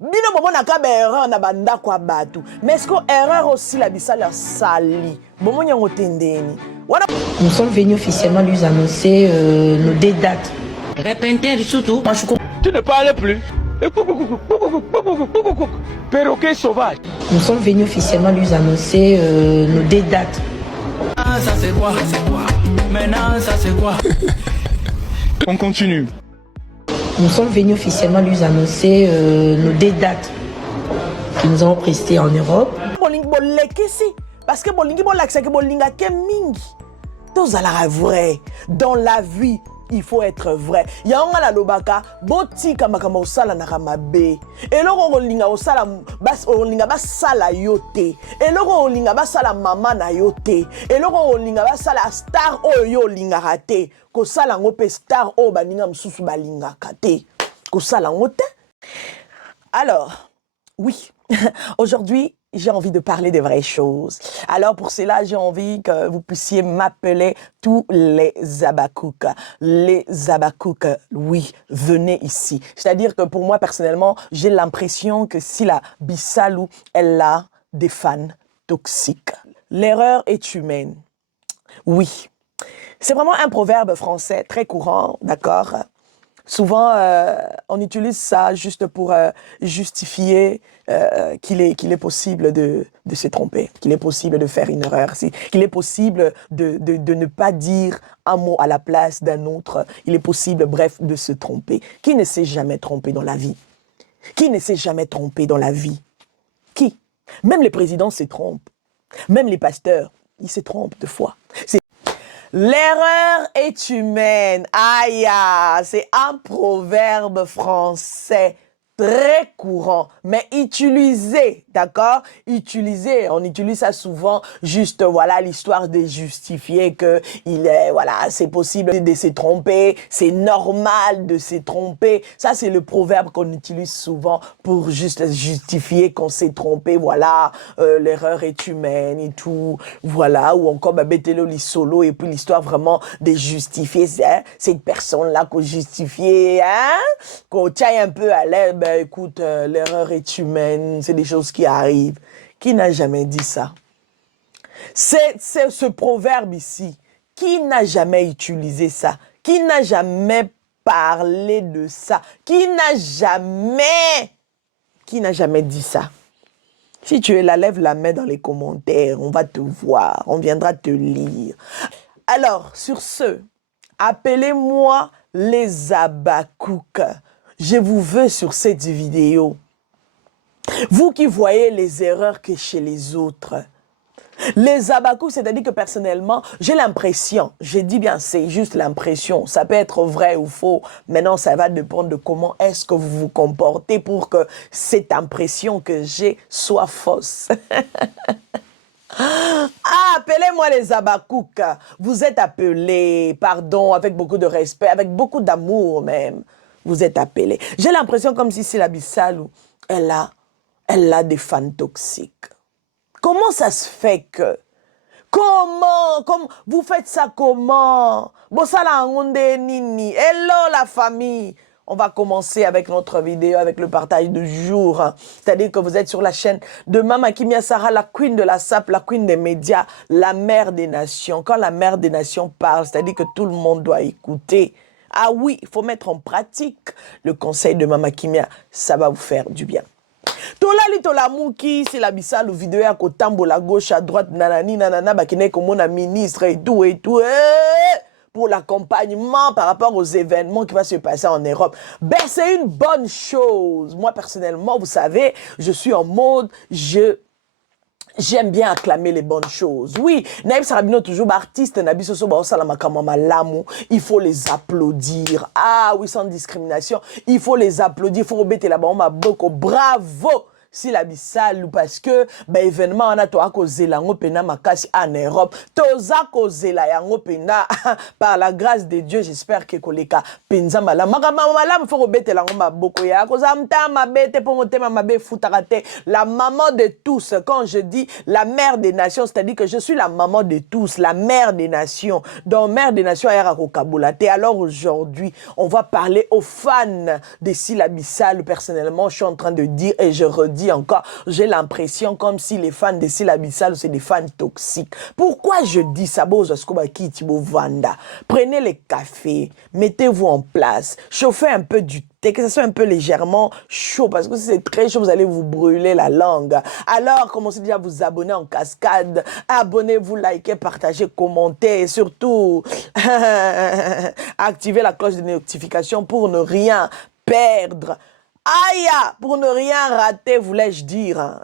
Bino bomo na ka erreur na banda kwa batu. Mais est-ce que erreur aussi la bisala sali? Bomo nyango tendeni. Nous sommes venus officiellement lui annoncer nos deux dates. Répétez surtout. Tu ne parles plus. Perroquet sauvage. Nous sommes venus officiellement lui annoncer nos deux dates. Ça c'est quoi? Maintenant ça c'est quoi? On continue. Nous sommes venus officiellement lui annoncer nos deux dates que nous allons prester en Europe. Parce que bolingi bolakisa ke bolinga ke mingi. Tozala vrai dans la vie. Il faut être vrai. Yaonga la lobaka boti kamakama osala na ramabe. Eloko olinga osala bas olinga basala yote. Eloko olinga basala mama na yote. Eloko olinga basala star oyo olinga rate. Ko sala ngope star o baninga msusu balinga kate. Ko sala ngote. Alors, oui. Aujourd'hui, j'ai envie de parler des vraies choses. Alors pour cela, j'ai envie que vous puissiez m'appeler tous les Abakouk. Les Abakouk, oui, venez ici. C'est-à-dire que pour moi, personnellement, j'ai l'impression que si la Bissalou, elle a des fans toxiques. L'erreur est humaine. Oui. C'est vraiment un proverbe français très courant, d'accord? Souvent, on utilise ça juste pour justifier qu'il est possible de se tromper, qu'il est possible de faire une erreur, qu'il est possible de ne pas dire un mot à la place d'un autre. Il est possible, bref, de se tromper. Qui ne s'est jamais trompé dans la vie? Qui ne s'est jamais trompé dans la vie? Qui? Même les présidents se trompent. Même les pasteurs, ils se trompent de fois. L'erreur est humaine. Aïe, c'est un proverbe français très courant, mais utilisé, d'accord? Utilisé, on utilise ça souvent, juste, voilà, l'histoire de justifier que voilà, c'est possible de se tromper, c'est normal de se tromper. Ça, c'est le proverbe qu'on utilise souvent pour juste justifier qu'on s'est trompé, voilà, l'erreur est humaine et tout, voilà, ou encore, Betelo solo, et puis l'histoire vraiment de justifier, hein, cette personne-là qu'on justifiait, hein, qu'on tient un peu à l'air, écoute, l'erreur est humaine, c'est des choses qui arrivent. Qui n'a jamais dit ça? C'est ce proverbe ici. Qui n'a jamais utilisé ça? Qui n'a jamais parlé de ça? Qui n'a jamais dit ça? Si tu es là, lève la main dans les commentaires, on va te voir, on viendra te lire. Alors, sur ce, appelez-moi les Abakouk. Je vous veux sur cette vidéo. Vous qui voyez les erreurs que chez les autres. Les Abakouk, c'est-à-dire que personnellement, j'ai l'impression, je dis bien, c'est juste l'impression. Ça peut être vrai ou faux. Maintenant, ça va dépendre de comment est-ce que vous vous comportez pour que cette impression que j'ai soit fausse. Ah, appelez-moi les Abakouk. Vous êtes appelés, pardon, avec beaucoup de respect, avec beaucoup d'amour même. Vous êtes appelés. J'ai l'impression comme si c'est la Bissalou, elle a des fans toxiques. Comment ça se fait que... Comment vous faites ça comment? Bossala ngonde nini. Hello la famille. On va commencer avec notre vidéo, avec le partage du jour. C'est-à-dire que vous êtes sur la chaîne de Mama Kimia Sarah, la queen de la SAP, la queen des médias, la mère des nations. Quand la mère des nations parle, c'est-à-dire que tout le monde doit écouter. Ah oui, il faut mettre en pratique le conseil de Mama Kimia. Ça va vous faire du bien. Tolali Tolamouki, c'est la Bissalou vidéo à Kotambo, la gauche, à droite, nanani, nanana, bakine comme mon ministre et tout, pour l'accompagnement par rapport aux événements qui vont se passer en Europe. Ben, c'est une bonne chose. Moi, personnellement, vous savez, je suis en mode, j'aime bien acclamer les bonnes choses. Oui, Naïb Sarabino, toujours artiste, Nabi Soso Baosalama Kamama Lamou, il faut les applaudir. Ah oui, sans discrimination, il faut les applaudir, il faut rebêter la bombe à beaucoup. Bravo! si la bisalu parce que ba événement on a to akozela ngo pena makasi en Europe toza kozela yango pena par la grâce de Dieu j'espère que koleka penza mala malam faut betela ngo maboko ya koza mta mabete pour motema mabe futakate la maman de tous quand je dis la mère des nations c'est-à-dire que je suis la maman de tous la mère des nations donc mère des nations ayaka ko kabulate alors aujourd'hui on va parler aux fans de Sila Bissalo. Personnellement, je suis en train de dire et je redis encore, j'ai l'impression comme si les fans de Sila Bissalo, c'est des fans toxiques. Pourquoi je dis ça? Prenez les cafés, mettez-vous en place, chauffez un peu du thé, que ce soit un peu légèrement chaud, parce que si c'est très chaud, vous allez vous brûler la langue. Alors, commencez déjà à vous abonner en cascade, abonnez-vous, likez, partagez, commentez, et surtout, activez la cloche de notification pour ne rien perdre. Aïe, pour ne rien rater, voulais-je dire.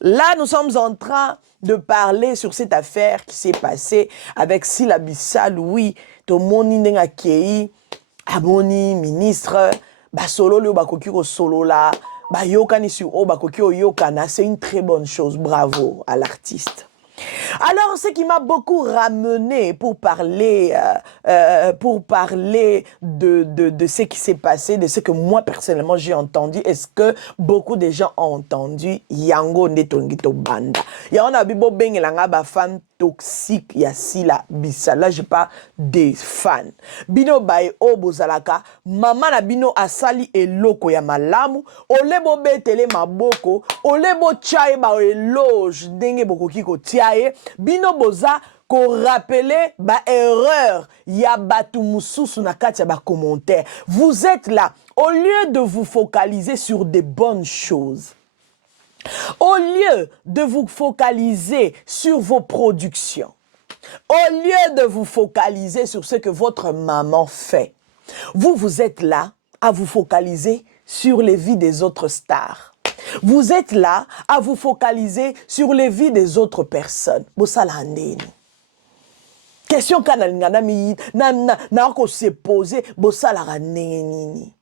Là, nous sommes en train de parler sur cette affaire qui s'est passée avec Sila Bissalo. Oui, Tomoni Nengakei, Amoni, ministre, Basolo le Bakokiro Solo là, Bayokani sur O Bakokiro Yokana, c'est une très bonne chose. Bravo à l'artiste. Alors, ce qui m'a beaucoup ramené pour parler de ce qui s'est passé, de ce que moi, personnellement, j'ai entendu, est-ce que beaucoup de gens ont entendu Yango Netongito Banda. Yango na bibo bengelanga ba fan toxique ya Sila Bissalo. Là, je parle des fans. Bino bae obozalaka, maman na bino asali eloko ya malamu, olebo betele maboko, olebo chaye ba eloge, denge boko kiko tiaye, bino boza ko rappeler ba erreur ya batu mususu na kati ya ba commentaire. Vous êtes là, au lieu de vous focaliser sur des bonnes choses, au lieu de vous focaliser sur vos productions, au lieu de vous focaliser sur ce que votre maman fait, vous êtes là à vous focaliser sur les vies des autres stars. Vous êtes là à vous focaliser sur les vies des autres personnes. Question kana lingana mi na ko se poser bosala nini.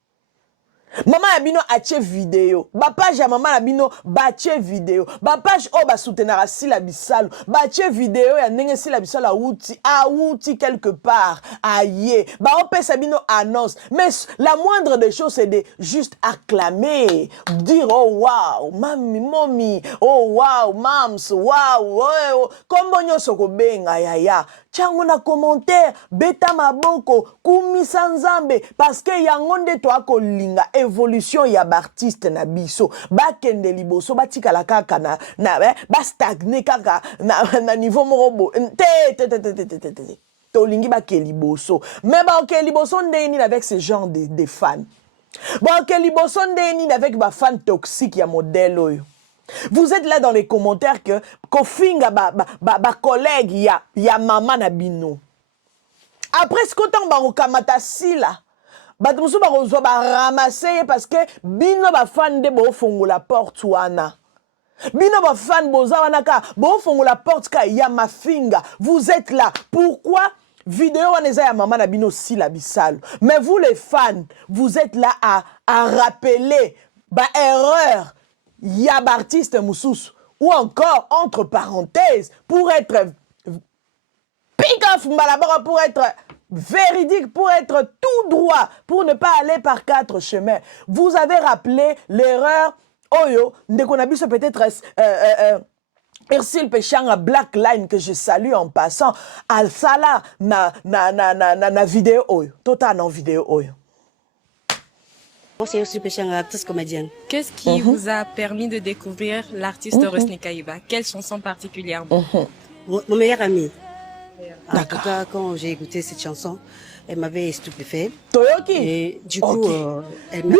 Maman abino ache vidéo. Ba page ya maman abino bache vidéo. Ba page o ba soutenara Sila Bissalo. Bache vidéo ya ndenge Sila Bissalo outi quelque part. Aïe. Ba o pesa bino annonce. Mais la moindre des choses c'est de juste acclamer, dire oh wow, mami mommy, oh wow, mams, wow, oh. Kombo nyoso ko benga ya. Chango na commentaire, beta maboko, kumisa nzambe, parce que yango nde to akolinga évolution ya artiste na biso, ba kende liboso, ba tikala kaka ba stagner kaka na niveau morobo. To lingi ba ke liboso. Mais ba ke liboso ndeni avec ce genre de fans. Ba ke liboso ndeni avec ba fan toxique ya modèle oyo. Vous êtes là dans les commentaires que kofinga ba collègue ya maman na bino. Après ce qu'autant ba okamata Sila, ba musu ba kozwa ba ramasser parce que bino ba fan de bo fongola porte wana. Bino ba fan boza wana ka bo fongola porte ka ya mafinga. Vous êtes là. Pourquoi? Vidéo wana ya maman na bino Sila Bissalo. Mais vous les fans, vous êtes là à rappeler ba erreur ya artiste mususu ou encore entre parenthèses pour être pick-off malabara, pour être véridique, pour être tout droit, pour ne pas aller par quatre chemins. Vous avez rappelé l'erreur oyo ndekonabiso peut-être Ersil Pechanga Black Line que je salue en passant al sala na vidéo oyo tota na vidéo oyo. C'est aussi Pechanga, actrice comédienne. Qu'est-ce qui vous a permis de découvrir l'artiste Rosny Kayiba? Quelle chanson particulièrement? Mon meilleur ami. En D'accord. tout cas, quand j'ai écouté cette chanson, elle m'avait stupéfait. Toyoki. Et du coup, elle m'a...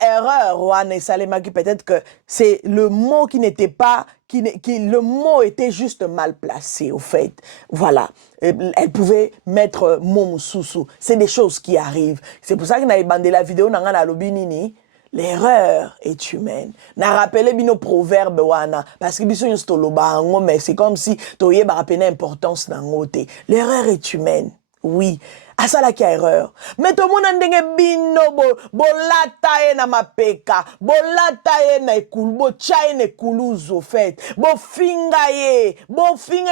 erreur wana esalemaki, peut-être que c'est le mot qui n'était pas le mot était juste mal placé au fait. Voilà, elle pouvait mettre mot mususu. C'est des choses qui arrivent. C'est pour ça que na bandé la vidéo nanga na lobi nini. L'erreur est humaine. Na rappelé bino proverbe wana parce que biso nyos toloba ngo, mais c'est comme si toye ba rappelé importance na ngote. L'erreur est humaine. Oui, asalaki erreur. Mais tout le monde ndenge bino bolata ye na mapeka, bolata ye na ekulu, botia ye na ekulu zofet, bofinga ye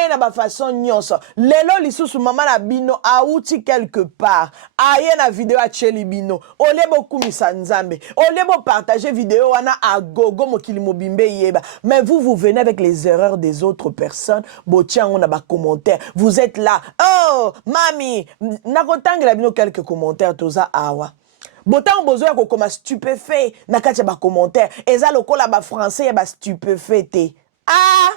na ba façon nyonso. Lelo lisusu mama na bino auti quelque part, aye na video a cheli bino, ole bokumisa nzambe, ole bo partager vidéo wana a gogo mokili mobimbe yeba. Mais vous venez avec les erreurs des autres personnes, botia on a ba commentaire. Vous êtes là, oh mami, nakotangela bino quelques commentaires toza awa. Botan besoin ko koma stupéfait na kati ba commentaire. Eza lokola ba français ya ba stupéfait te. Ah,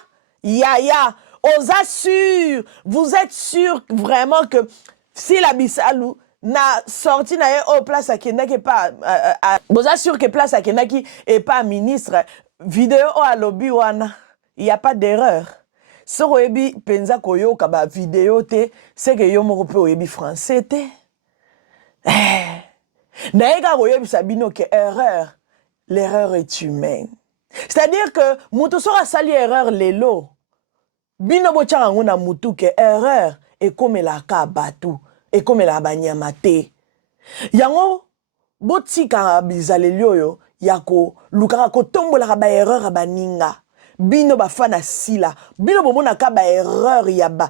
ya, osa sûr, vous êtes sûr vraiment que si la bisalou na sorti na ye au place akendaki pas bosa sûr que place akendaki et pas ministre vidéo o alobi wana, il y a pas d'erreur. Si vous avez penza koyoka ba vidéo te, c'est que yo moko pe oyebi français te. Naïga oyebi sabino que erreur, l'erreur est humaine. C'est-à-dire que mutu sora sali erreur lelo. Bino bochanga ngona mutu que erreur et comme la ka batu et comme la banyama te. Yango botika bizalelio yo yako lukaka ko tombola ba erreur baninga. Bino ba fana sila bino bomona ka ba erreur ya ba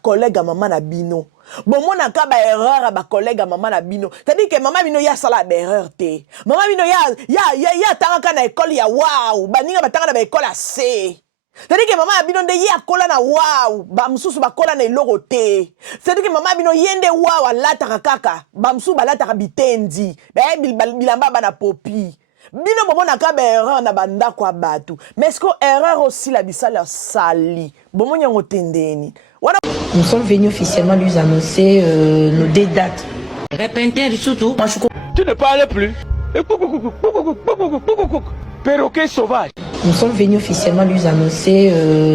collègue maman na bino bomona ka ba erreur ba collègue maman na bino, c'est-à-dire que maman bino ya sala ba erreur te, maman bino ya tanga na école ya wow baninga batanga na ba école a C, c'est-à-dire que maman bino nde ya kola na wow ba msusu ba kola na eloko te, c'est-à-dire que maman bino yende wow alata kaka ba msusu balata bitendi ba bilamba bana popi. Bino bomona ka ba erreur na banda kwa batu. Mais est-ce que erreur aussi la bisala sali? Bomona ngo tendeni. Nous sommes venus officiellement lui annoncer nos deux dates. Répétez surtout. Tu ne parles plus. Perroquet sauvage. Nous sommes venus officiellement lui annoncer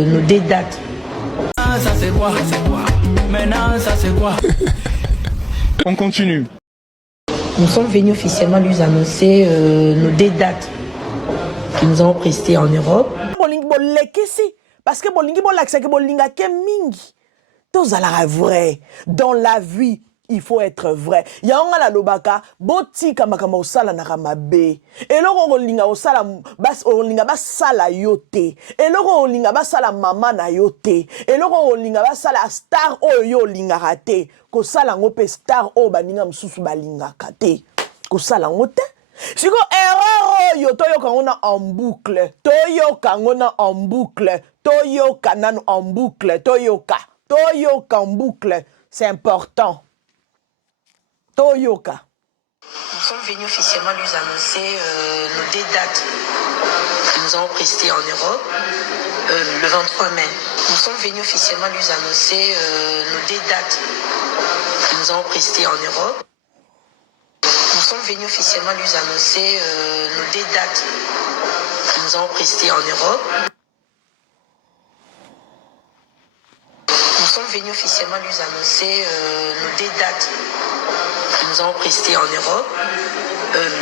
nos deux dates. Ça c'est quoi? Maintenant ça c'est quoi? On continue. Nous sommes venus officiellement lui annoncer nos deux dates que nous avons prestées en Europe. Parce que bolingi bolakisa ke bolinga ke mingi. Tozala vrai. Dans la vie, il faut être vrai. Yaonga la lobaka, boti kamakama osala na kamabe. Eloko olinga osala olinga basala yote. Eloko olinga basala mama na yote. Eloko olinga basala star oyo olinga rate. Kosala ngope star o baninga msusu balinga kate. Kosala ngote. Siko erreur oyo toyoka ngona en boucle. Toyoka ngona en boucle. Toyoka nanu en boucle. Toyoka en boucle. C'est important. Toyoka. Nous sommes venus officiellement lui annoncer nos deux dates que nous avons prestées en Europe le 23 mai. Nous sommes venus officiellement lui annoncer nos deux dates que nous avons prestées en Europe. Nous sommes venus officiellement lui annoncer nos deux dates que nous avons prestées en Europe. Nous sommes venus officiellement lui annoncer nos deux dates que nous avons prestées en Europe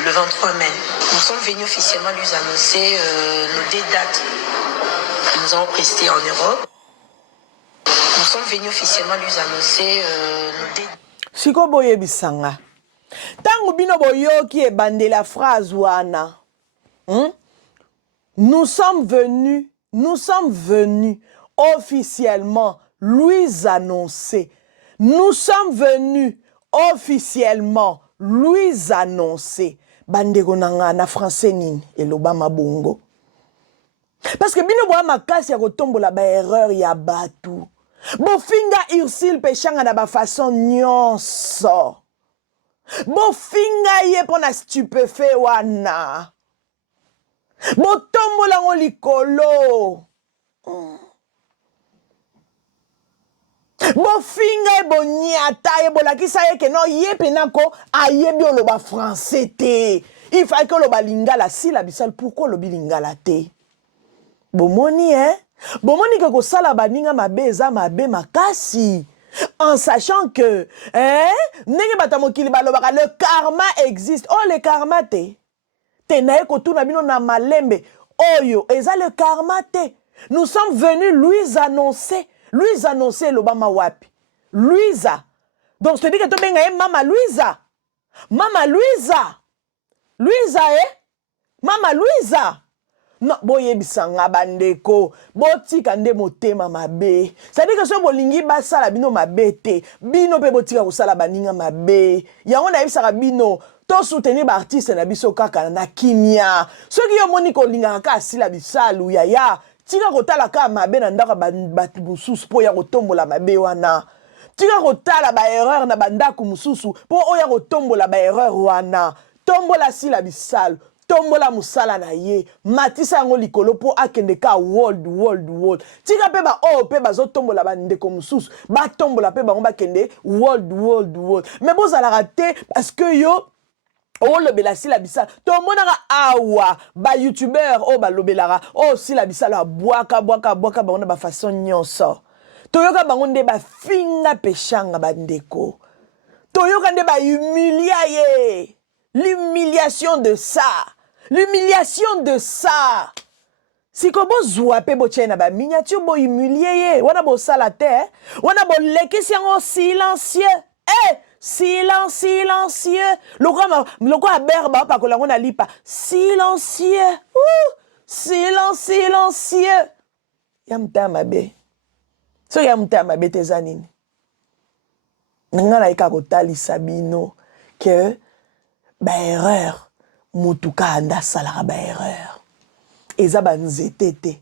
le 23 mai. Nous sommes venus officiellement lui annoncer nos deux dates que nous avons prestées en Europe. Nous sommes venus officiellement lui annoncer nos deux... Siko boye bisanga. Tangu bino boyoki e bande la phrase wana. Nous sommes venus officiellement lui annoncer. Nous sommes venus officiellement lui annoncer. Bande konanga na français nini elobama bongo. Parce que bino boa makasi ya kotombola ba erreur ya batu. Bofinga Ursule pechanga na ba façon nyonso. Bofinga ye pona stupéfait wana. Botombola ngo likolo. Bofinga e bonyata e bolakisa ye ke no ye penako ayebi oloba français te. Il faut que oloba lingala si la bisal pourquoi lobi lingala te. Bomoni Bomoni ke kosala baninga mabe eza mabe makasi. En sachant que ndenge bata mokili balobaka le karma existe. Oh le karma te. Te nae kotuna bino na malembe. Oyo eza le karma te. Nous sommes venus lui annoncer. Lui annoncer l'Obama wapi. Luisa. Donc, je te dis que tu es Mama Louisa. Mama Louisa. Louisa, Mama Louisa. Non, boye bisanga bandeko. Botika nde motema mabe. C'est-à-dire que ce bolingi basala bino mabe te. Bino pe botika kusala baninga mabe. Yango na yebisaka bino. To soutenir ba artiste na biso kaka na kimia. Ce qui yo moni ko linga ka asila bisalu ya. Tika kotala ka mabe na ndaka batu mususu po ya kotombola mabe wana. Tika kotala ba erreur na bandaku mususu po oya kotombola ba erreur wana. Tombola sila bisalu. Tombola musala na ye. Matisa yango likolo po akende ka world. Tika pe ba pe bazo tombola bandeko mususu. Ba tombola pe ba ngomba kende world. Mais bozala raté parce que yo lobela si la bisala to monaka awa ba youtubeur ba lobelara si la bisala boaka ba ba façon nyonso toyoka bango nde ba finga peshanga bandeko toyoka nde ba humilia ye l'humiliation de ça siko bozwa pe bochena ba miniature bo humilier ye wana bo sala te wana bo lekisi yango silencieux silencieux. Loko a berba pa kolango na lipa. Silencieux. Silencieux. Yamta mabe. So yamta mabe te zanini. Nanga ika kotali sabino que ba erreur mutuka anda salara ba erreur. Eza ba nzete te.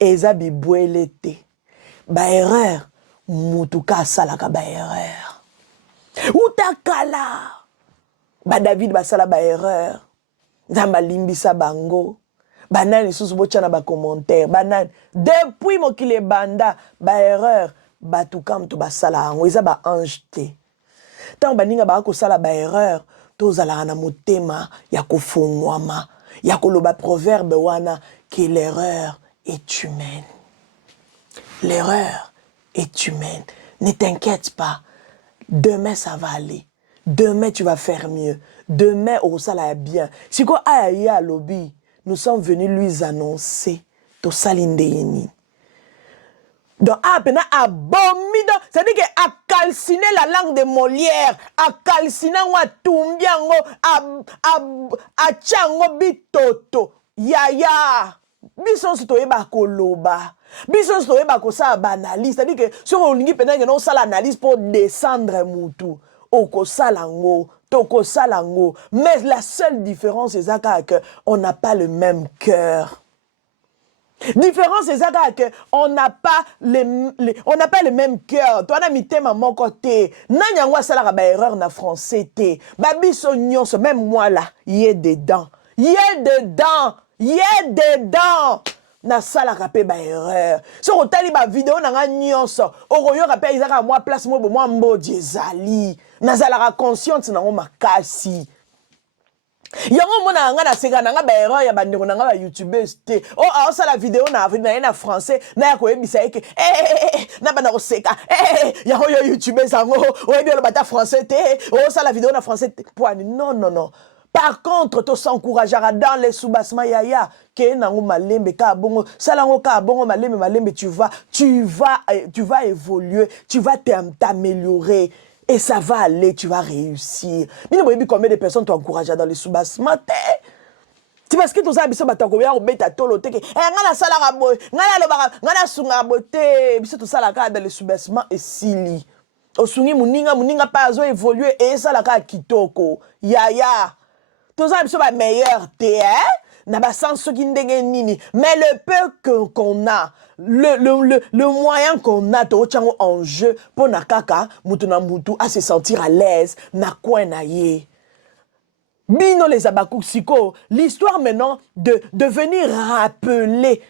Eza bibwele te. Ba erreur mutuka salaka ba erreur. Utakala ba David basala ba erreur nzamba limbisa bango banani susu bocha na ba commentaire banani depuis mokile banda ba erreur batukam to basala ngo eza ba ange te tant baninga ba ko sala ba erreur tozala na motema ya kofungwama ya koloba proverbe wana que l'erreur est humaine. L'erreur est humaine. Ne t'inquiète pas. Demain, ça va aller. Demain, tu vas faire mieux. Demain, ça va bien. Si quoi à lobby, nous sommes venus lui annoncer to salindeyeni. Donc, à bomido, c'est-à-dire que à calciner la langue de Molière, à calciner wa tumbiango, à tchango bitoto, ya. Bison to eba koloba. Bison to eba ko sa analyse, c'est-à-dire que sur olingi pendant que non ça l'analyse pour descendre mutu. Oko salango, toko salango. Mais la seule différence c'est que on n'a pas le même cœur. Différence c'est que on n'a pas le même cœur. Toi na mité maman côté. Nanya ngwa sala ba erreur na français té. Ba biso nyonso même moi là, yé dedans. Na sala kapé ba erreur. So otali ba vidéo na nga nyonso. Oroyo kapé izaka moi place mo bo moi mbodi ezali. Na zala consciente na ngo makasi. Yango mona nga na seka na nga ba erreur ya bandeko na nga ba youtubeurs te. Sala vidéo na français na ya koyebisa eke na bana ko seka. Yango yo youtubeurs ango oyebi lo bata français te. Sala vidéo na français te. Non. Par contre, tu s'encouragera dans les soubassements yaya que nango malembe ka bongo salango ka bongo malembe tu vas évoluer, tu vas t'améliorer et ça va aller, tu vas réussir. Bino boyebi combien de personnes t'encouragent dans les soubassements? C'est parce que tout ça biso batako ya obeta tolo te ke ngana sala ka boy ngana lobaka ngana sunga bote biso tout ça la ka dans les soubassements et sili osungi muninga pas azo évoluer et ça la ka kitoko yaya. Tous ça sont meilleurs n'a pas sens nini mais le peu qu'on a le moyen qu'on a to chango en jeu pour nakaka mutu à se sentir à l'aise na coin na ye bino les abakusiko l'histoire maintenant de venir rappeler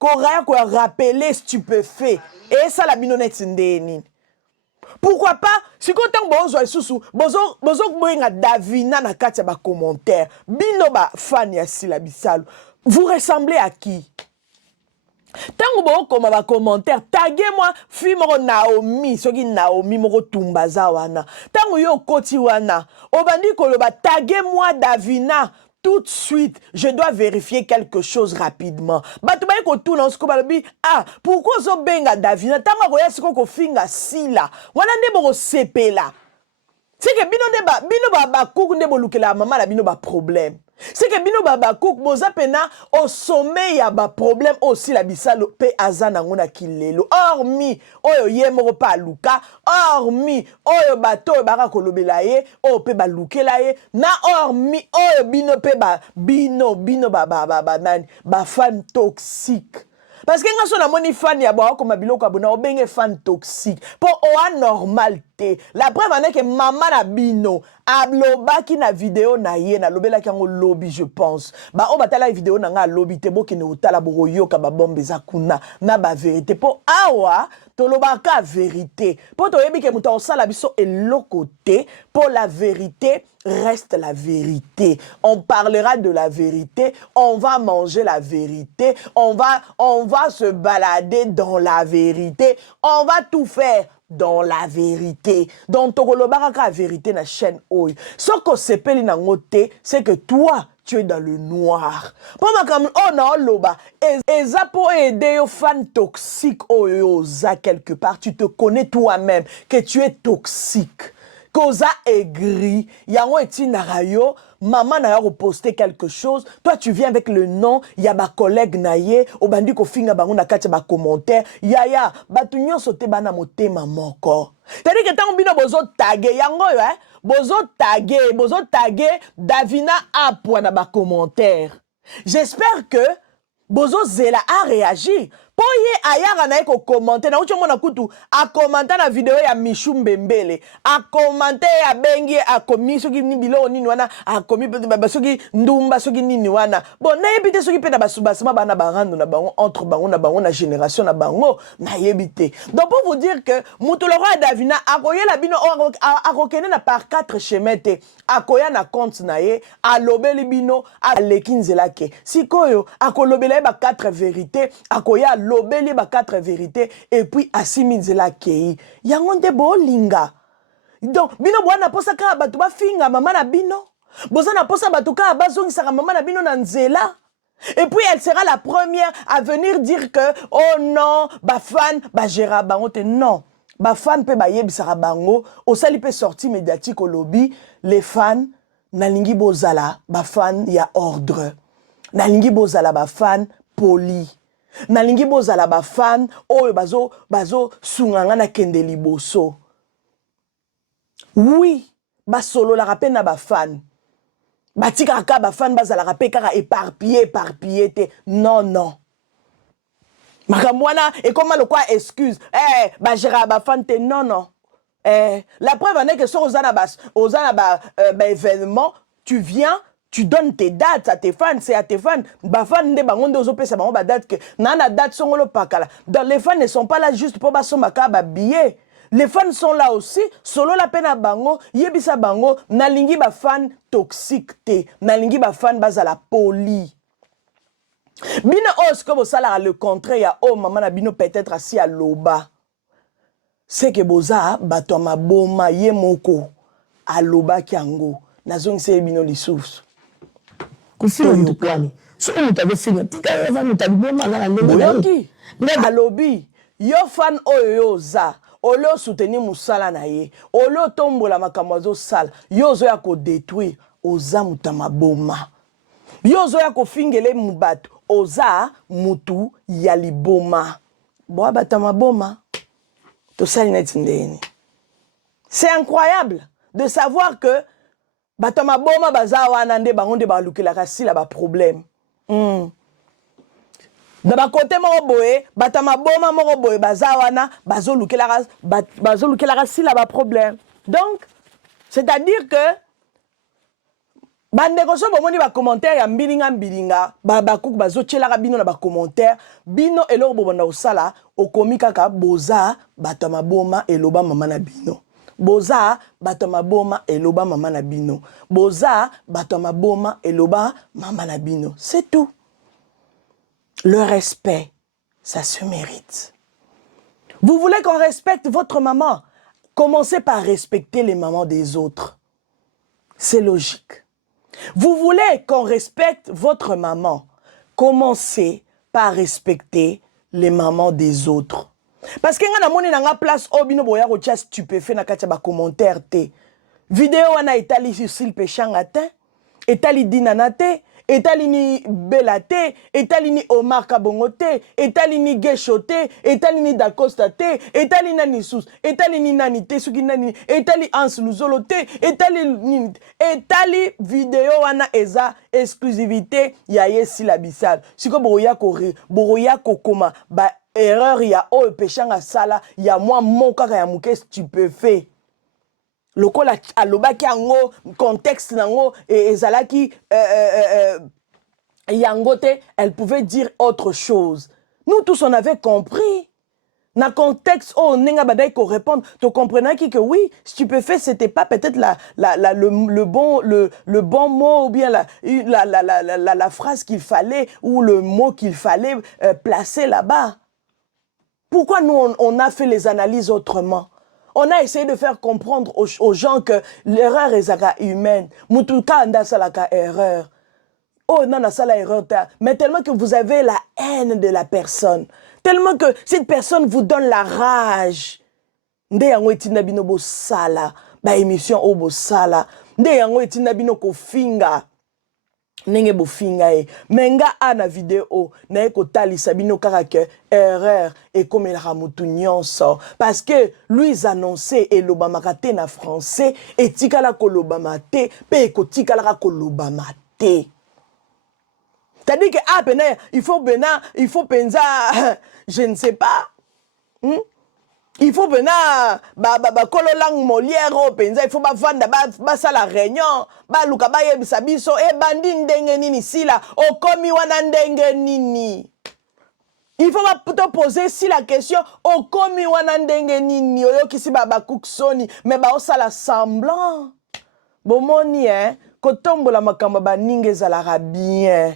qu'on rappeler stupéfait et ça la binonette ndeni. Pourquoi pas si quand bozo isusu bozo boinga Davina na kati ba commentaire bino ba fan ya Sila Bisalu vous ressemblez à qui? Tango bo koma ba commentaire taguez moi fi moko Naomi soki Naomi moko tumbaza wana tango yo koti wana obandi koloba taguez moi Davina tout de suite, je dois vérifier quelque chose rapidement. Batubaye ko tout dans ce que ah, pourquoi zo benga Davina tanga ko yasiko ko finga sila. Wana ndebo ko sepela. C'est que bino ba kouk ndebo lukela maman la bino ba problème. C'est que bino baba kouk boza pena au sommet ya ba problème aussi la bisalo pe azana ngona kilelo. Hormis oyo yemoro pa luka, hormis oyo bato baka kolobela ye, oyo pe ba lukela ye, na hormis oyo bino pe ba nani ba fan toxique. Parce que quand on a moni fan ya ba comme biloko abona obenge fan toxique pour o anormalité. La preuve est que maman na bino abloba ki na vidéo na ye na lobela ki ngo lobby je pense. Ba o batala vidéo na nga lobby te boki ne utala boroyo ka ba bombe za kuna na ba vérité pour awa to lobaka vérité. Pour to yebi ke muta osala biso elokote pour la vérité reste la vérité. On parlera de la vérité, on va manger la vérité, on va se balader dans la vérité, on va tout faire dans la vérité. Donc, la vérité na chaîne oy. Ce que c'est peli na ngote, c'est que toi, tu es dans le noir. Pour ma comme oh non loba, eza pour aider aux fans toxiques oh za quelque part, tu te connais toi-même que tu es toxique. Koza aigri, yango eti narayo, maman n'a reposté quelque chose, toi tu viens avec le nom, ya ba collègue naye, obandi ko finga bango na kati ba commentaire, ya batu nyonso te bana motema moko. C'est-à-dire que tant bino bozo taguer yango bozo taguer Davina apwa na ba commentaire. J'espère que bozo zela a réagi. Poye ayara na eko commenter na ucho mona kutu a commenter na vidéo ya Michou Mbembele a commenter ya bengi a komi soki ni bilo nini wana a komi soki ndumba soki nini wana bon na yebite soki pe na basubasima bana barando na bango entre bango na génération na bango na yebite. Donc pour vous dire que Mutolora Davina a koye la bino a kokene na par 4 chemete a koya na compte na ye a lobeli bino a lekinzela ke sikoyo a kolobela ba 4 vérités a koya lobeli ba 4 vérités et puis asimizela kei yangonde bolinga. Donc bino bwana posa ka batu ba finga mama na bino boza na posa batu ka bazongisa mama na bino na nzela. Et puis elle sera la première à venir dire que oh non ba fan ba gera bango te non ba fan pe ba yebisara bango osali pe sortie médiatique au lobby les fans nalingi bozala ba fan ya ordre nalingi bozala ba fan poli nalingi bozala ba fan oyo bazo sunganga na kende liboso. Oui ba solo la rappel na ba fan batika ka ba fan bazala rappel kaka éparpillé te non makamwana et comment le quoi excuse ba gera ba fan te non la preuve est que sur ozana ba événement tu viens. Tu donnes tes dates à tes fans, c'est à tes fans. Ba fans de bango ndozo pesa bango ba date que nana date songolo pakala. Donc les fans ne sont pas là juste pour baso makaba billet. Les fans sont là aussi, solo la peine à bango, yebisa bango, nalingi ba fan toxique te, nalingi ba fan bazala poli. Bino os comme ça là le contraire ya oh maman na bino peut-être assis à loba. C'est que boza bato ma boma ye moko a loba kiango. Nazong se bino lisous. Kusino mtukani. So mutabe finga tika eva mutabe boma ngana ndenge. Boyoki. Na lobby. Yo fan oyo za. Olo soutenir musala na ye. Olo tombola makambo sala. Yo zo ya ko détruire oza mutama boma. Yo zo ya ko fingele mubatu oza mutu ya liboma. Boa batama boma. To sali net ndeni. C'est incroyable de savoir que batama boma baza wana nde bango nde balukela kasi la ba problème. Da ba côté moko boye batama boma moko boye baza wana bazolukela kasi la ba problème. Donc c'est-à-dire que bande ko so bomoni ba commentaire ya mbilinga ba kuku bazotchela ka bino na ba commentaire bino eloko bobanda osala okomika ka boza batama boma eloba mama na bino. Boza batama boma eloba mama na bino. Boza batama boma eloba mama na bino. C'est tout. Le respect, ça se mérite. Vous voulez qu'on respecte votre maman? Commencez par respecter les mamans des autres. C'est logique. Vous voulez qu'on respecte votre maman. Commencez par respecter les mamans des autres. Parce que nga moni na nga place obino boya ko tia stupéfait na katia ba commentaire te. Vidéo wana etali sur pechanga te, etali dinana te, etali ni Bella te, etali ni Omar Kabongo te, etali ni Gesho te, etali ni Dacosta te, etali nani Sus, etali ni nani te, suki nani, etali Hans Luzolo te, etali vidéo wana eza exclusivité ya Yesi Labissal. Siko boroya ko koma ba erreur ya o pechanga sala ya moi moka ya muke stupéfait. Lokola alobaki yango contexte nango ezalaki yangote, elle pouvait dire autre chose. Nous tous on avait compris. Na contexte oh nenga badai ko répondre, tu comprenais que oui, stupéfait c'était pas peut-être le bon mot ou bien la phrase qu'il fallait ou le mot qu'il fallait placer là-bas. Pourquoi nous on a fait les analyses autrement? On a essayé de faire comprendre aux gens que l'erreur est humaine. Mutuka anda salaka erreur. Oh non, na sala erreur. Mais tellement que vous avez la haine de la personne. Tellement que cette personne vous donne la rage. Nde yango etina bino bo sala. Ba émission o bo sala. Nde yango etina bino ko finga. Nenge bo finga e. Menga ana vidéo. Na eko tali sabino kaka ke erreur. Et comme il a mutu nyonso. Parce que lui annoncé et l'obamaka na français. Et tikala ko l'obamate. Pe eko tikala ko l'obamate. C'est-à-dire que ah, il faut penza, je ne sais pas. Il faut bena kololang Molière penza, il faut vendre ça la réunion, luka ba yebisa biso e bandi ndenge nini sila okomi wana ndenge nini. Il faut te poser si la question okomi wana ndenge nini oyokisi bakuksoni mais ba osala semblant. Bomoni kotombola makambo baninge zalara bien.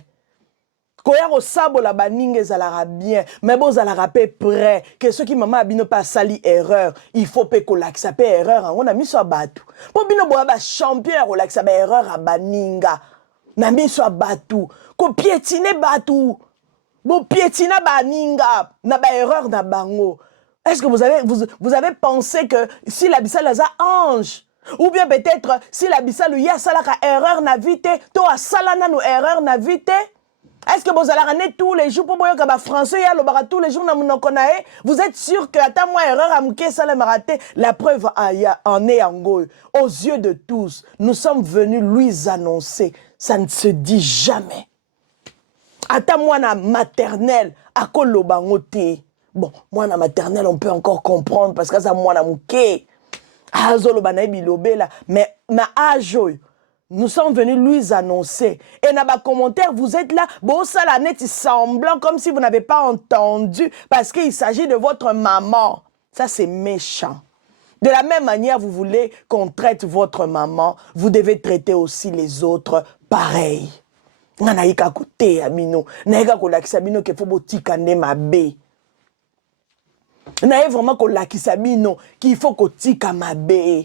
Koya ko sabola baninge zalara bien, mais bon zalara pe prêt que ceux qui maman abino pas sali erreur, il faut pe ko laksa pe erreur on a mis so batu. Po bino bo ba champion ko laksa ba erreur a baninga. Na mis so batu, ko piétiner batu. Bo piétina baninga na ba erreur na bango. Est-ce que vous avez pensé que si la Bissal a ange ou bien peut-être si la Bissal ya salaka erreur na vite, to a salana no erreur na vite? Est-ce que vous allez ramener tous les jours pour que les Français y tous les jours vous êtes sûr que à moi erreur à mouké ça l'a raté? La preuve en est en go. Aux yeux de tous, nous sommes venus lui annoncer. Ça ne se dit jamais. À moi na maternelle à kolobangote. Bon, moi na maternelle on peut encore comprendre parce que ça moi na mouké. Azolobana bilobela mais na ajoy. Nous sommes venus lui annoncer. Et dans les commentaires, vous êtes là, bon, ça la net semblant comme si vous n'avez pas entendu parce qu'il s'agit de votre maman. Ça, c'est méchant. De la même manière, vous voulez qu'on traite votre maman, vous devez traiter aussi les autres pareil. Nanaïka kote amino, naïka kolakisa bino ke faut botika ne mabe. Naïka vraiment kolakisa bino qu'il faut kotika mabe.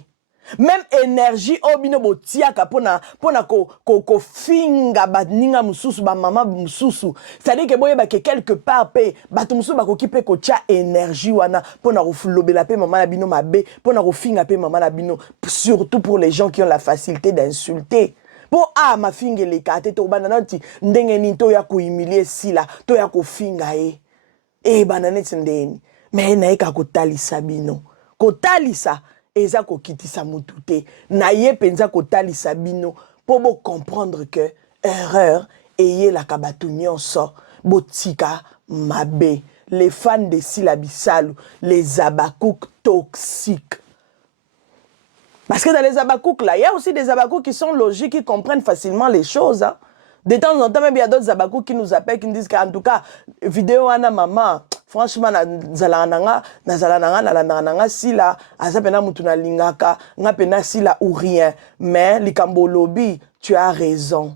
Même énergie obino botiaka pona ko finga baninga mususu ba mama mususu. C'est-à-dire que boyeba que quelque part pe batu mususu ba ko kipe ko tia énergie wana pona ko flobela pe mama na bino mabe, pona ko finga pe mama na bino, surtout pour les gens qui ont la facilité d'insulter. Pour ma finga les kate to bananati ndenge ni to ya ko humilier sila, to ya ko finga bananeti ndeni. Mais na eka ko talisa bino. Ko talisa eza ko kitisa mutute na ye penza ko talisa bino pour bo comprendre que erreur eye la kabatu nyonso botika mabe. Les fans de Silabisalu, les abakouk toxiques. Parce que dans les abakouks là, il y a aussi des abakouks qui sont logiques, qui comprennent facilement les choses. Hein. De temps en temps, même il y a d'autres abakouks qui nous appellent, qui nous disent qu'en tout cas, vidéo ana maman, franchement, nazalananga si la, azapena mutuna lingaka, ngapena si la ou rien. Mais likambo lobby, tu as raison.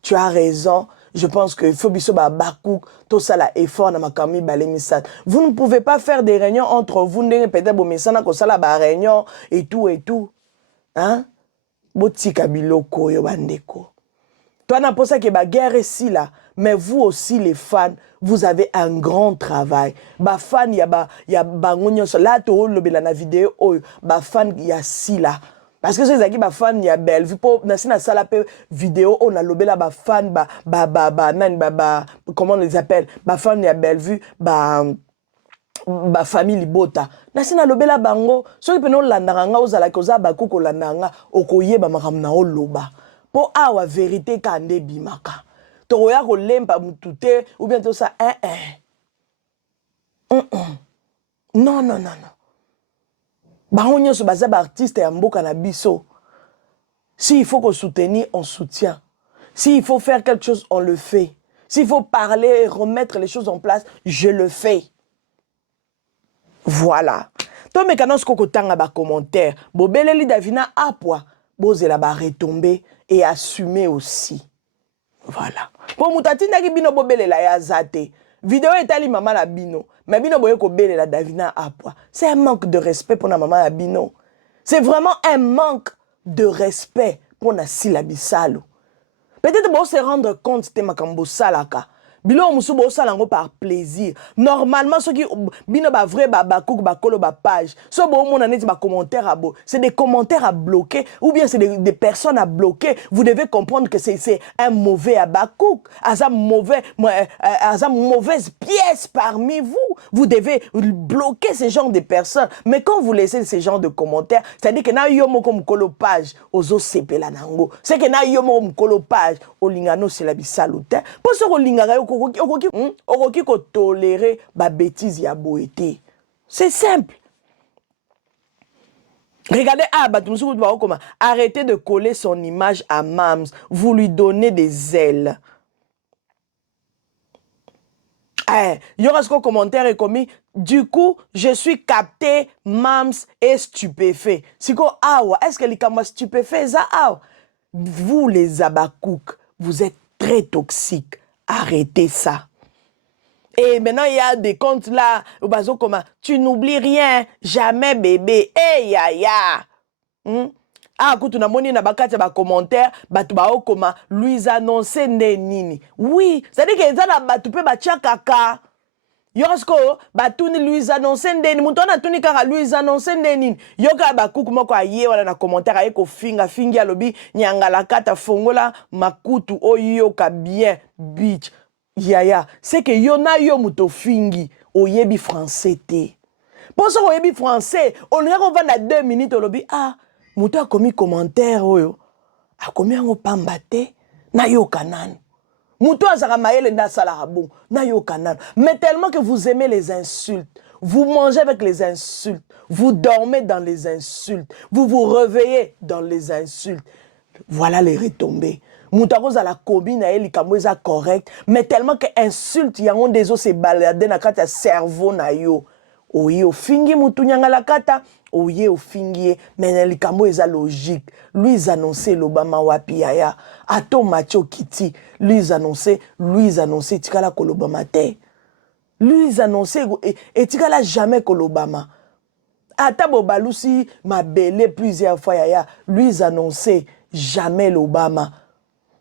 Tu as raison. Je pense qu'il faut biso ba bakouk, tout ça là effort na makami balemisat. Vous ne pouvez pas faire des réunions entre vous, peut-être bo mesana ko sala ba réunion et tout. Hein? Botika biloko yo bandeko. Toi, n'a pas ça que la guerre ici, là. Mais vous aussi, les fans, vous avez un grand travail. Ba fan, il y a bangonyo. Là, tu as la vidéo, ba fan, il y a si là. Parce que c'est qui ba fan, il y a belle. Vu pour, na sala pe vidéo, on a lobé là, ba fan, comment on les appelle? Ba fan, il y a belle vue, ba famille libota. Na sina lobé là, bango. Ceux qui peuvent l'andaranga, aux alakosa, ba kuko l'andaranga, okoye, ba maramna o loba. Pour awa vérité kande bimaka. Toroya ko lempa mutute ou bien tout ça non. Bango nyoso baza ba artiste ya mboka na biso. S'il faut qu'on soutenir, on soutient. S'il faut faire quelque chose, on le fait. S'il faut parler et remettre les choses en place, je le fais. Voilà. Toi mais quand on tanga ba commentaire, bobeleli davina apwa, bozela ba retomber et assumer aussi. Voilà. Pour moutati naki bino bobele la ya zate. Vidéo etali maman la bino. Mais bino boye ko bele la davina apwa. C'est un manque de respect pour la maman la bino. C'est vraiment un manque de respect pour la silabisalo. Peut-être bon se rendre compte te makambo salaka. Bilo musu bo salango par plaisir. Normalement ceux qui bino ba vrai ba kouk ba kolo ba page. So bo mon ané ba commentaire à beau. C'est des commentaires à bloquer ou bien c'est des personnes à bloquer. Vous devez comprendre que c'est un mauvais abakouk, mauvaise pièce parmi vous. Vous devez bloquer ce genre de personnes. Mais quand vous laissez ce genre de commentaires, c'est-à-dire que na yomo comme kolo page ozo sepela nango. C'est que na yomo comme kolo page o lingano c'est la bisalute. Pour ce lingara okoki ko tolérer ba bêtise ya boété. C'est simple. Regardez, arrêtez de coller son image à Mams. Vous lui donnez des ailes. Il y aura ce commentaire est commis. Du coup, je suis capté, Mams est stupéfait. Si quoi, est-ce que les camas stupéfait ça? Vous les abakouk, vous êtes très toxiques. Arrêtez ça. Et maintenant, il y a des comptes là, au bazo comment tu n'oublies rien, jamais bébé. Écoute, on a moni na bakati ba commentaire, batu ba okoma, lui annoncer nini. Oui, ça dit que ça na batu pe ba tia kaka. Yosko, batu ni lui annoncer nini, mutona tuni kaka lui annoncer nini. Yoka ba kuku moko aye wala na commentaire aye ko fingi alobi nyanga la kata fongola makutu oyoka bien bitch. Yaya, c'est que yona yo muto fingi oyebi français te. Pour ça oyebi français, on est revenu à 2 minutes olobi muto a commis commentaire oyo. A commis un pambate na yo kanan. Muto azara maele nda sala bon na yo kanan. Mais tellement que vous aimez les insultes, vous mangez avec les insultes, vous dormez dans les insultes, vous vous réveillez dans les insultes. Voilà les retombées. Moutaroz à la combine, elle est correct, mais tellement que insulte, il y a un des os se balader na kata cerveau na yo. Oye au fingi moutunyanga la kata, oye au fingi, mais elle est logique. Lui ils annonçaient l'Obama wapi yaya, ato macho kiti, lui ils annonçaient tikala kolobama te. Lui ils annonçaient et tikala jamais kolobama. Ata bobalusi m'a belé plusieurs fois yaya, lui ils annonçaient jamais l'Obama.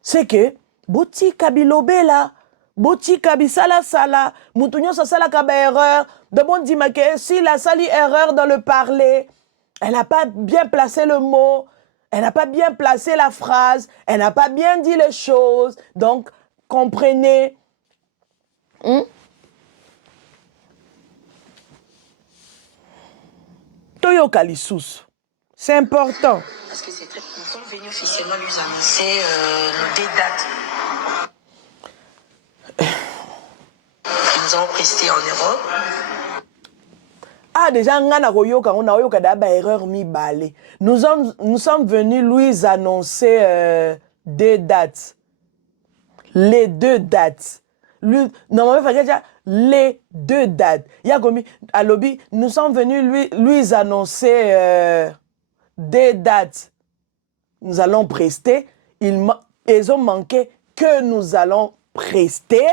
C'est que boti kabilobe là, boti kabisala sala, moutounyo sa sala kaba erreur, de bon dit que si la sali erreur dans le parler, elle n'a pas bien placé le mot, elle n'a pas bien placé la phrase, elle n'a pas bien dit les choses, donc comprenez. Toyo Kalissus, c'est important. Parce que c'est très... Nous sommes venus officiellement lui annoncer nos deux dates. Nous avons presté en Europe. Déjà, on a d'abord erreur mi balé. Nous sommes venus lui annoncer des dates. Les 2 dates. Normalement, il fallait les 2 dates. Il y a comme à lobby, nous sommes venus lui annoncer des dates. Nous allons prester. Ils ont manqué que nous allons prester.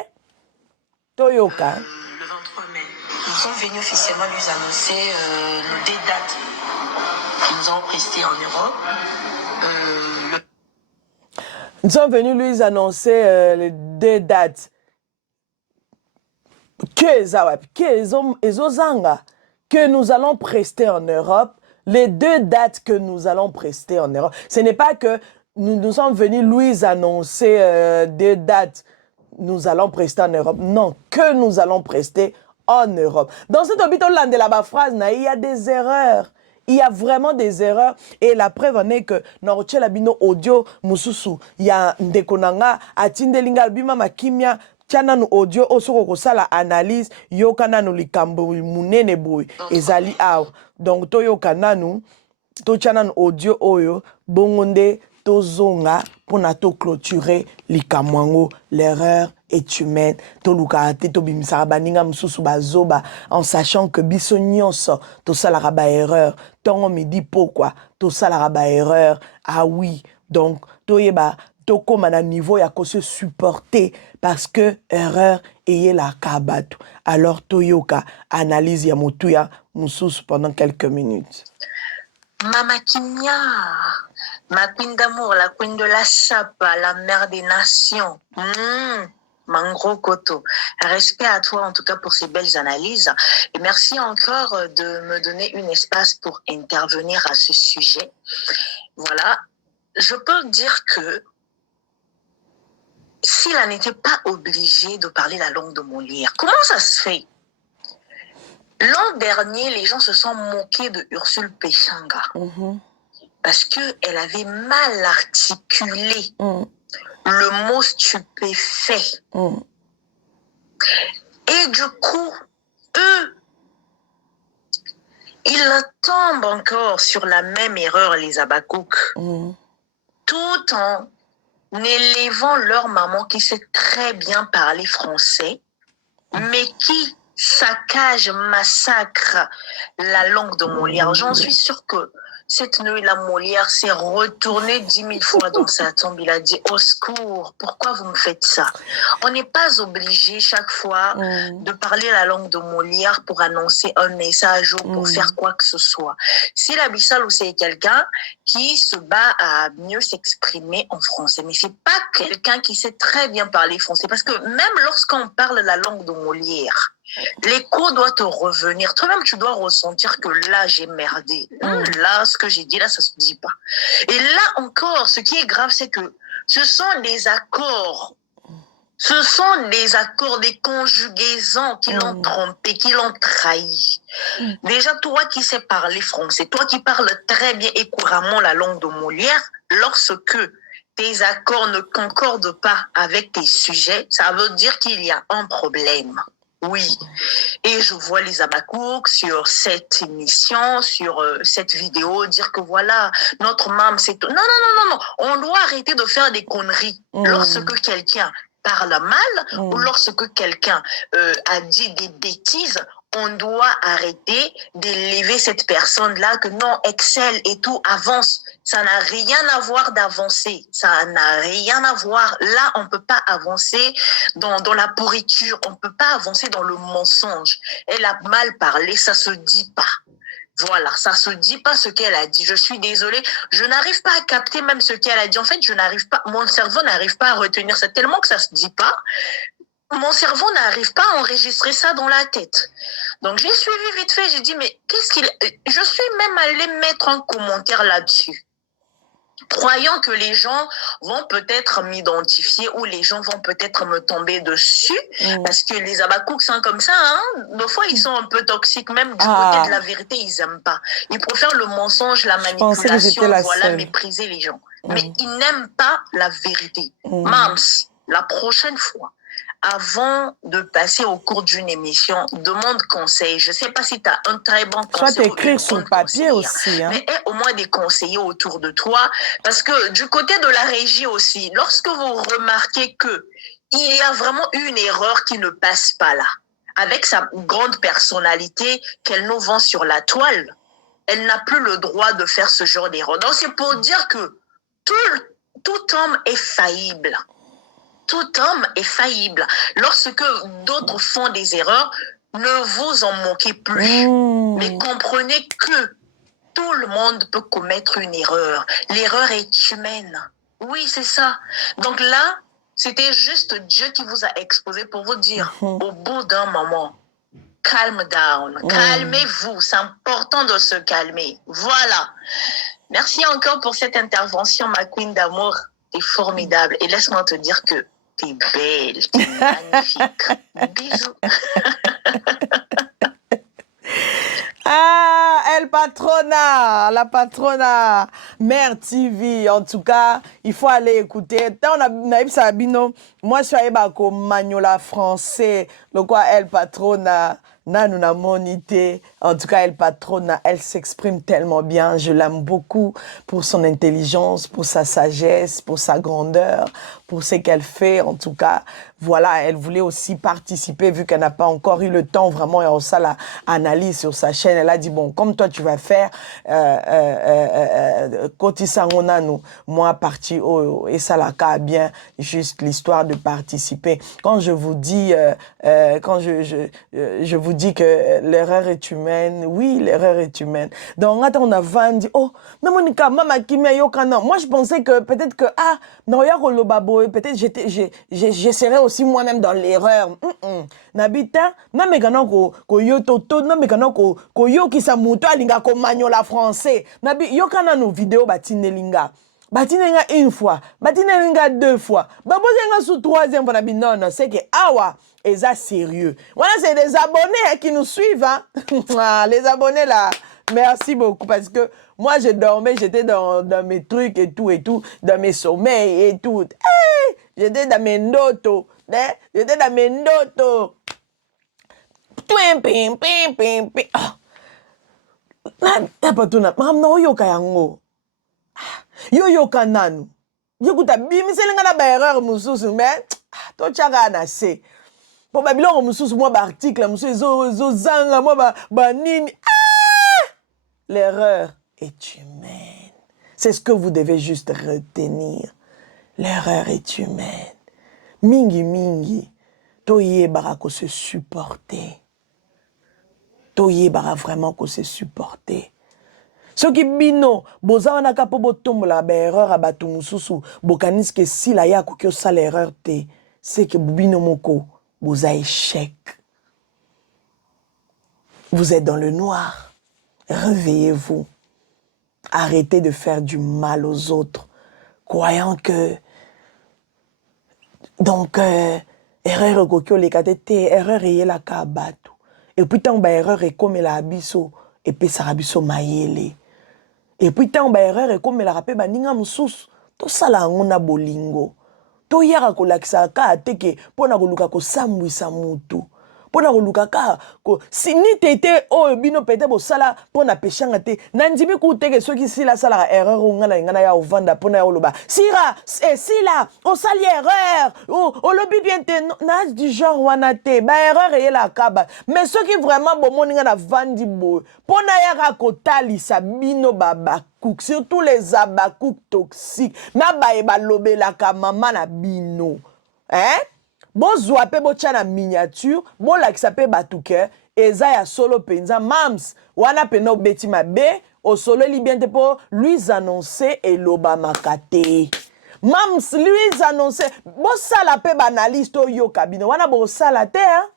Toyoka. Le 23 mai, nous sommes venus officiellement lui annoncer nos 2 dates qui nous ont presté en Europe. Nous sommes venus lui annoncer les 2 dates que nous allons prester en Europe, les 2 dates que nous allons prester en Europe. Ce n'est pas que nous sommes venus lui annoncer 2 dates nous allons prester en Europe. Non, que nous allons prester en Europe. Dans cet hôpital de la phrase, il y a des erreurs. Il y a vraiment des erreurs. Et la preuve en est que dans le bino audio, mususu, il y a ndekonanga, atindelinga bima makimia, tiananu audio, osoko kosala analyse, yokananu likambo munene boy, ezali aw. Donc to yokananu, to tiananu audio oyo, bongonde, to zonga, pour to clôturer likamwango, l'erreur est humaine. To lukate, to bimisara baninga mususu bazoba, en sachant que biso nyonso, to salara ba erreur. Tongo me dit pourquoi, to salara ba erreur. Ah oui, donc, to yeba, to koma na niveau ya ko se supporter, parce que erreur eye la kabatu. Alors to yoka, analyse ya motuya, mususu pendant quelques minutes. Mama Kimia, ma queen d'amour, la queen de la sapa, la mère des nations. Mangro Koto. Respect à toi en tout cas pour ces belles analyses. Et merci encore de me donner un espace pour intervenir à ce sujet. Voilà. Je peux dire que s'il n'était pas obligé de parler la langue de Molière, comment ça se fait? L'an dernier, les gens se sont moqués de Ursule Péchanga parce qu'elle avait mal articulé le mot stupéfait. Et du coup, eux, ils tombent encore sur la même erreur, les Abakouk, tout en élevant leur maman qui sait très bien parler français, mais qui saccage, massacre la langue de Molière. J'en suis sûre que cette nuit-là, Molière s'est retourné 10 000 fois dans sa tombe. Il a dit « Au secours, pourquoi vous me faites ça ?» On n'est pas obligé chaque fois de parler la langue de Molière pour annoncer un message ou pour faire quoi que ce soit. Si la Bissau, c'est quelqu'un qui se bat à mieux s'exprimer en français, mais c'est pas quelqu'un qui sait très bien parler français. Parce que même lorsqu'on parle la langue de Molière, l'écho doit te revenir. Toi-même, tu dois ressentir que là, j'ai merdé. Là, ce que j'ai dit, là, ça se dit pas. Et là encore, ce qui est grave, c'est que ce sont des accords. Ce sont des accords, des conjugaisons qui l'ont trompé, qui l'ont trahi. Déjà, toi qui sais parler français, toi qui parles très bien et couramment la langue de Molière, lorsque tes accords ne concordent pas avec tes sujets, ça veut dire qu'il y a un problème. Oui, et je vois les Abakouk sur cette émission, sur cette vidéo, dire que voilà, notre mam, c'est... Non, on doit arrêter de faire des conneries. Lorsque quelqu'un parle mal ou lorsque quelqu'un a dit des bêtises, on doit arrêter d'élever cette personne-là que non, excelle et tout, avance. Ça n'a rien à voir d'avancer. Ça n'a rien à voir. Là, on ne peut pas avancer dans la pourriture. On ne peut pas avancer dans le mensonge. Elle a mal parlé, ça se dit pas. Voilà, ça se dit pas ce qu'elle a dit. Je suis désolée, je n'arrive pas à capter même ce qu'elle a dit. En fait, je n'arrive pas, mon cerveau n'arrive pas à retenir ça tellement que ça se dit pas. Mon cerveau n'arrive pas à enregistrer ça dans la tête. Donc, j'ai suivi vite fait, j'ai dit, mais qu'est-ce qu'il... Je suis même allée mettre un commentaire là-dessus, croyant que les gens vont peut-être m'identifier ou les gens vont peut-être me tomber dessus, parce que les Abakouk sont comme ça, hein. Des fois, ils sont un peu toxiques, même du côté de la vérité, ils aiment pas. Ils préfèrent le mensonge, la manipulation, voilà, mépriser les gens. Mais ils n'aiment pas la vérité. Mams, la prochaine fois, avant de passer au cours d'une émission, demande conseil. Je ne sais pas si tu as un très bon conseil. Soit écrire sur papier aussi. Hein. Mais aie au moins des conseillers autour de toi. Parce que du côté de la régie aussi, lorsque vous remarquez qu'il y a vraiment une erreur qui ne passe pas là, avec sa grande personnalité qu'elle nous vend sur la toile, elle n'a plus le droit de faire ce genre d'erreur. Donc c'est pour dire que tout homme est faillible. Tout homme est faillible. Lorsque d'autres font des erreurs, ne vous en moquez plus. Mais comprenez que tout le monde peut commettre une erreur. L'erreur est humaine. Oui, c'est ça. Donc là, c'était juste Dieu qui vous a exposé pour vous dire, au bout d'un moment, calm down, calmez-vous. C'est important de se calmer. Voilà. Merci encore pour cette intervention, ma queen d'amour. T'es formidable. Et laisse-moi te dire que t'es belle, t'es magnifique. Bisous. Ah, El Patrona, la Patrona, Mère TV. En tout cas, il faut aller écouter. Tant on a Naïb Sabino, moi je suis allé au Magnola français, le quoi El Patrona, Nanuna Monité. En tout cas, El Patrona, elle s'exprime tellement bien. Je l'aime beaucoup pour son intelligence, pour sa sagesse, pour sa grandeur, pour ce qu'elle fait. En tout cas, voilà, elle voulait aussi participer vu qu'elle n'a pas encore eu le temps vraiment et ça l'analyse sur sa chaîne. Elle a dit, bon, comme toi tu vas faire, Kotisangonano, moi parti et ça la cas bien, juste l'histoire de participer. Quand je vous dis, quand je vous dis que l'erreur est humaine, oui, l'erreur est humaine. Donc, on a vendu, oh, mais Monica, maman qui m'a yokana. Moi, je pensais que peut-être que, ah, non, y'a le babo, peut-être j'essaierais aussi moi-même dans l'erreur. Nabita, na megana ko yo toto, na megana ko yo ki sa muto alinga ko manyola français. Nabi yo kana no vidéo batinelinga. Batinelinga une fois, batinelinga deux fois. Babozenga sous troisième fois nabi non non, c'est que awa eza sérieux. Voilà, c'est des abonnés qui nous suivent hein. Ah, les abonnés là. Merci beaucoup parce que moi je dormais, j'étais dans mes trucs et tout, dans mes sommeils et tout. Hey, j'étais dans mes ndoto, hein? J'étais dans mes ndoto. Pim pim pim pim pim. Na patuna, mamna oyoka yango. Yoyoka nanu. Yokuta bimiselinga na ba erreur mususu mais to chaka na se. Po ba biloko mususu moi ba article mususu zo zanga moi ba nini. L'erreur est humaine. C'est ce que vous devez juste retenir. L'erreur est humaine. Mingi mingi. Toye bara ko se supporter. Toye bara vraiment ko se supporter. Ce qui bino, boza wana kapo botombola ba erreur a batu mususu, bokanis que si la ya ko sa l'erreur te, c'est que bino moko boza échec. Vous êtes dans le noir. Réveillez-vous. Arrêtez de faire du mal aux autres, croyant que donc erreur kokyo le katete, erreur est la kabatu. Et puis tant ba erreur est comme la abisso et puis ça abisso mayele. Et puis tant ba erreur est comme la rapé baninga mususu. To sala ngona bolingo. To yaka ko lakisa ka ateke pona ko luka ko sambwisa mutu. Pona koluka ka ko sini tete o bino pete bo sala pona pechanga te nandimi ku teke soki sila sala erreur ngana ngana ya ovanda pona ya oloba sira sila on sali erreur o lobi bien te na du genre wana te ba erreur e la kaba mais soki vraiment bo moninga na vandi bo pona ya ka kotalisa bino baba cook surtout les abakouk toxiques na ba e ba lobela ka mama na bino hein. Bozwa pe bocha na miniature, bo lakisa pe batuke, eza ya solo penza mams, wana pena obeti mabe, o solo li bien te po lui annoncer et loba makate. Mams lui annoncer, bo sala pe banaliste yo kabino, wana bo sala te hein.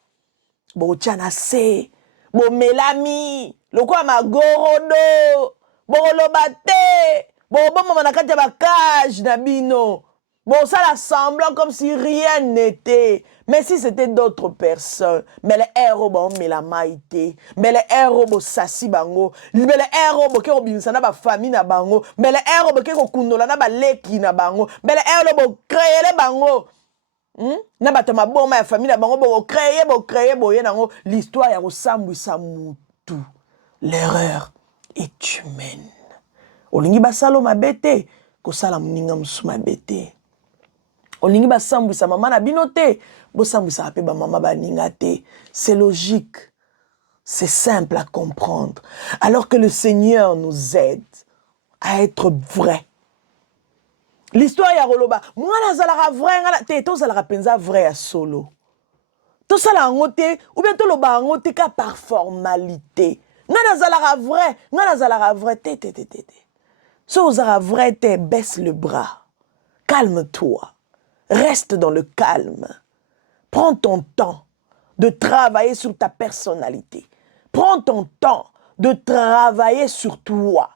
Bo chana se, bo melami, lokwa magorodo, bo loba te, bo mama na kati ya bakage na bino. Bon, ça la semblant comme si rien n'était. Mais si c'était d'autres personnes. Mais les héros, bon, mais la maïté. Mais les héros, bon, sassi bango. Mais les héros, bon, qui ont bien ça, ba famille na bango. Mais les héros, bon, qui ont kundola na ba leki na bango. Mais les héros, bon, créer les bango. Na ba tama bon, ma famille na bango, bon, créer, bon, yango. L'histoire, y'a sambu samutu. L'erreur est humaine. Olingi basalo ma bete. Ko sala mninga musuma bete. Olingi ba sambwisa mama na bino te, bo sambwisa ape ba mama ba ninga te. C'est logique. C'est simple à comprendre. Alors que le Seigneur nous aide à être vrai. L'histoire ya roloba, mwana zalara vrai ngana te, to zalara penza vrai à solo. To sala ngote ou bien to loba ngote ka par formalité. Ngana zalara vrai te. So zalara vrai te, baisse le bras. calme-toi. Reste dans le calme. Prends ton temps de travailler sur ta personnalité. Prends ton temps de travailler sur toi.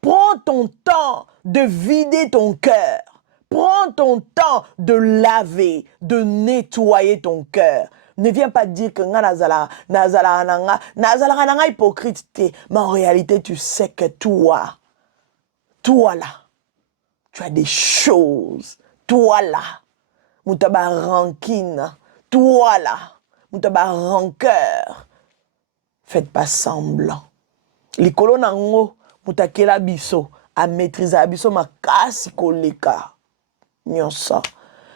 Prends ton temps de vider ton cœur. Prends ton temps de laver, de nettoyer ton cœur. Ne viens pas dire que nazala hypocrite, mais en réalité, tu sais que toi là, tu as des choses. Toi là, moutaba rancune. Toi là, moutaba rancœur. Faites pas semblant. Les colons mutakela biso a maîtriser biso makasi koleka. Nyonso.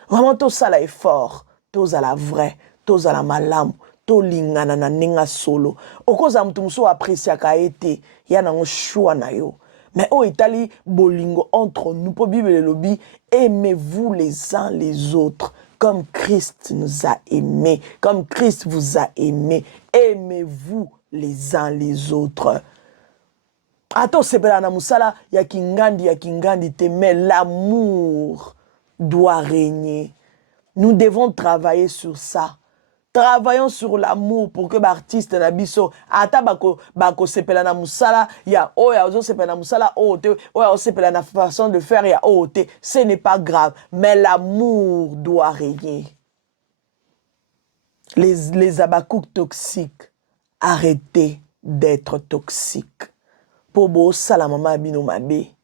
Vraiment tout ça là est fort. Tout ça là vrai. Tout ça là malamu. Tout lingana na ninga solo. Okoza mtu muso apprécier ka été. Ya na choix na yo. Mais au Italie, bolingo entre nous, pour Bible et lobby, aimez-vous les uns les autres, comme Christ nous a aimés, comme Christ vous a aimés. Aimez-vous les uns les autres. Attends, c'est pas la musala, ya kingandi te, mais l'amour doit régner. Nous devons travailler sur ça. Travaillons sur l'amour pour que l'artiste na biso ata bako sepela na musala ya oya ozo sepela na musala ote oya ozo sepela na façon de faire ya ote, ce n'est pas grave, mais l'amour doit régner. Les abakouk toxiques, arrêtez d'être toxiques. Po bo sala mama bino mabe.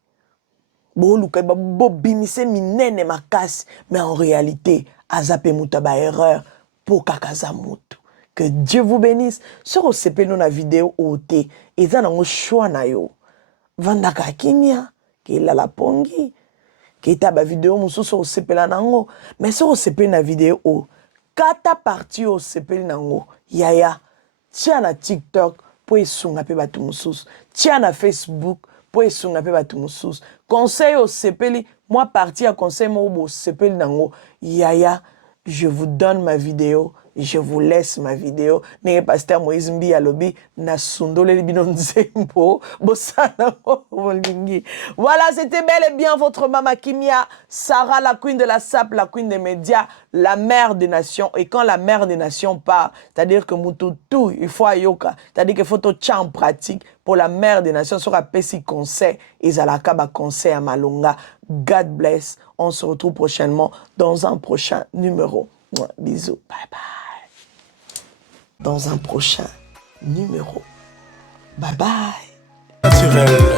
Bo luka bo bimise minene makasi, mais en réalité azape mutaba erreur. Que Dieu vous bénisse. Sur au CP nous la vidéo OT et ça dans choix na yo. Vandaka kimia qui la la pongi qui ta ba vidéo muso sur au CP la nango mais sur au CP na vidéo o kata partie au CP nango yaya tia na TikTok po esunga pe batu mususu tia na Facebook po esunga pe batu mususu conseil au CP moi partie à conseil mo bo CP nango yaya. Je vous donne ma vidéo, je vous laisse ma vidéo. N'est pasteur Moïse Mbi alobi na sundole libino nzembo bosana bolingi. Voilà, c'était bel et bien votre Mama Kimia, Sarah, la queen de la SAP, la queen des médias, la mère des nations. Et quand la mère des nations part, c'est-à-dire que tout, il faut ayoka, c'est-à-dire qu'il faut tout en pratique pour la mère des nations. Sur un petit conseil, et zalaka ba conseil à Malonga. God bless. On se retrouve prochainement dans un prochain numéro. Bisous. Bye bye. Dans un prochain numéro. Bye bye. Naturel.